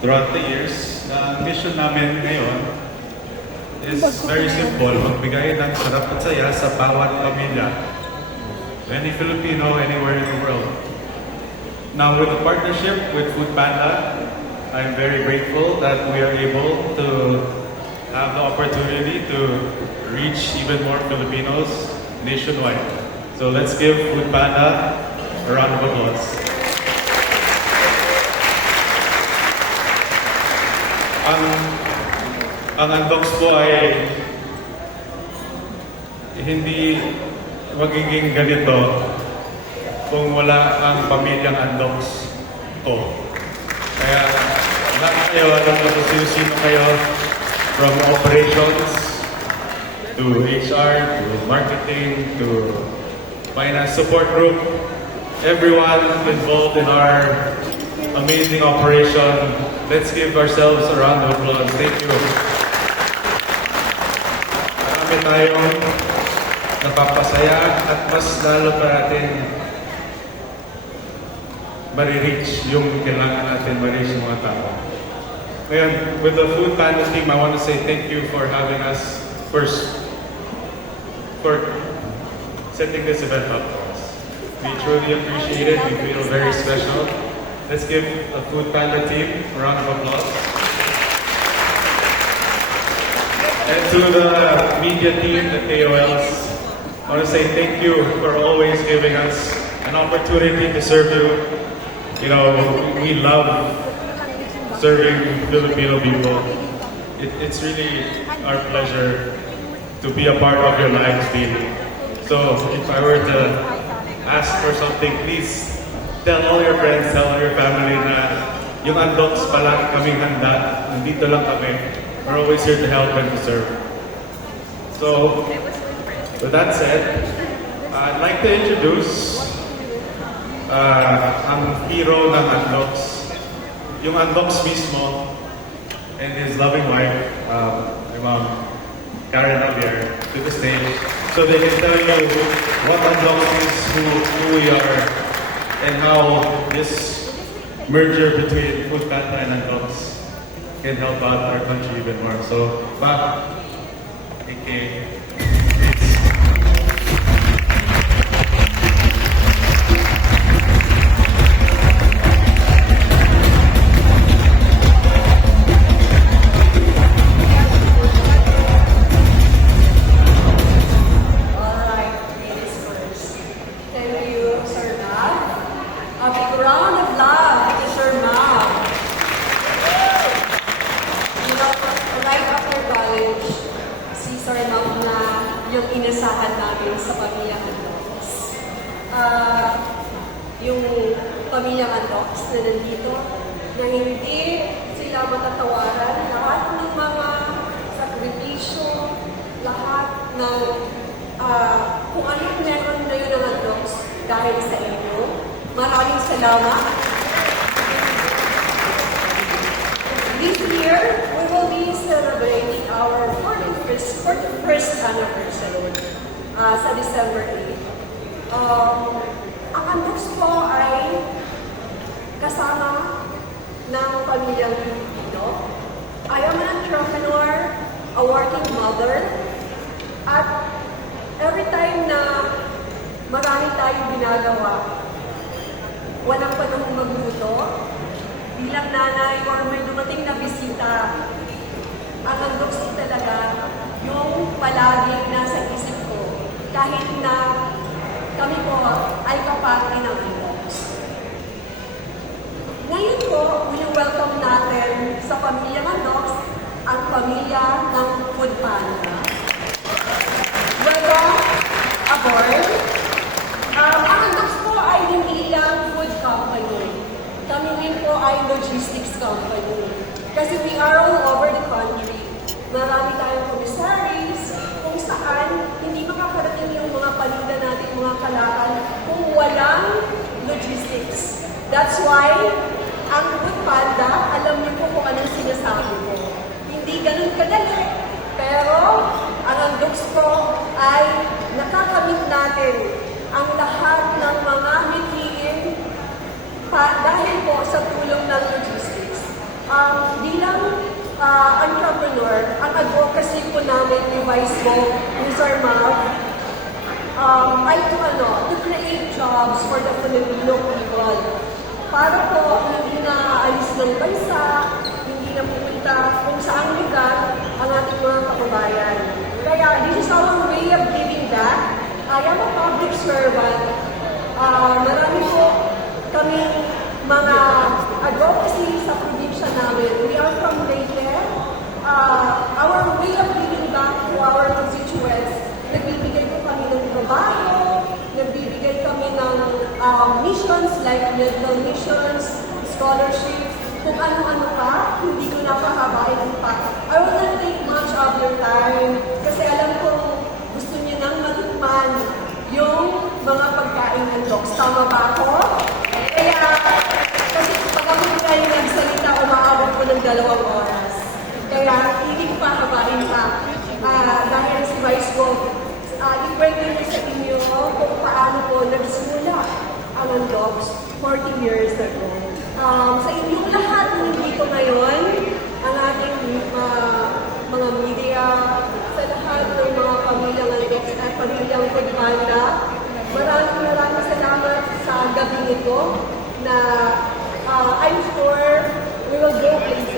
throughout the years. Ang mission namin ngayon is very simple, magbigay ng sarap at saya sa bawat pamilya. Any Filipino, anywhere in the world. Now with the partnership with Food Panda, I'm very grateful that we are able to have the opportunity to reach even more Filipinos nationwide. So let's give Food Panda a round of applause. Ang Unbox po ay hindi magiging ganito kung wala ang pamilyang Unbox ko. Kaya lahat kayo, alam na kung sino kayo, from operations to HR, to marketing, to finance support group, everyone involved in our amazing operation. Let's give ourselves a round of applause. Thank you. Marami tayong napapasaya at mas lalo pa natin marireach yung kailangan natin ma-reach yung mga tao. Ngayon, with the Food Panda team, I want to say thank you for having us first, for setting this event up for us. We truly appreciate it. We feel very special. Let's give the Food Panda team a round of applause. And to the media team, the KOLs, I want to say thank you for always giving us an opportunity to serve you. You know, we love serving Filipino people. It's really our pleasure to be a part of your lives daily. So if I were to ask for something, please tell all your friends, tell all your family na yung Unbox pala kaming handa, nandito lang kami. We're always here to help and to serve. So, with that said, I'd like to introduce ang hero ng Unbox, yung Unbox mismo, and his loving wife, my mom, Karen Javier, to the stage, so they can tell you what Unbox is, who we are, and how this merger between Food Panda and Unbox can help out our country even more. So, Pa, AK, yung inasahan namin sa pamilyang Unbox. Yung pamilyang Unbox na nandito, na hindi sila matatawaran, lahat ng mga sakripisyo, lahat ng kung anong meron na yun ng Unbox dahil sa inyo. Maraming salamat. This year, we will be celebrating our 41st anniversary sa December 8. Ang Unbox po ay kasama ng pamilyang Pilipino. I am an entrepreneur, a working mother, at every time na marami tayong ginagawa, walang panahong magluto, bilang nanay or may dumating na bisita, ang Unbox talaga yung palaging nasa isip ko. Kahit na kami po ay kapatid ng Unbox. Ngayon po, welcome natin sa pamilya Unbox ang pamilya ng Food Panda. Welcome aboard. Ang Unbox po ay hindi lang food company. Kami rin po ay logistics company. Kasi we are all over the country. Marami tayong commissaries kung saan hindi makakarating yung mga paninda natin, mga kalakal, kung walang logistics. That's why, ang Food Panda, alam niyo po kung anong sinasabi ko. Hindi ganun kadali, pero ang Unbox ko ay nakakamit natin ang lahat ng mga mithiin dahil po sa tulong ng logistics. advocacy po namin ni Vice Go, ni Sir Mav, ay to create jobs for the Filipino people. Para po hindi na alis ng bansa, hindi na pupunta kung saan lugar ang ating mga kababayan. Kaya this is our way of giving back. I am a public servant. Marami po kami mga advocacy sa probinsya namin. We are from Leyte. Our way of giving back to our constituents, nagbibigay po kami ng trabaho, nagbibigay kami ng missions like medical missions, scholarships, kung ano-ano pa, hindi ko napahabain pa. I will not take much of your time kasi alam ko gusto niyo nang matikman yung mga pagkain ng dogs. Tama ba ako? Kaya, kasi pag ako kayo nagsalita, umaabot ko ng 2 oras. Kaya, hindi ko pahabain pa. Dahil si Vice Go, i-kwento niyo sa inyo kung paano po nagsimula ang Undogs 40 years ago. Sa inyong lahat na nandito ngayon, ang ating mga media, sa lahat ng mga pamilyang Undogs at pamilyang Pagbanda, maraming salamat sa gabi nito na I'm sure we will go places.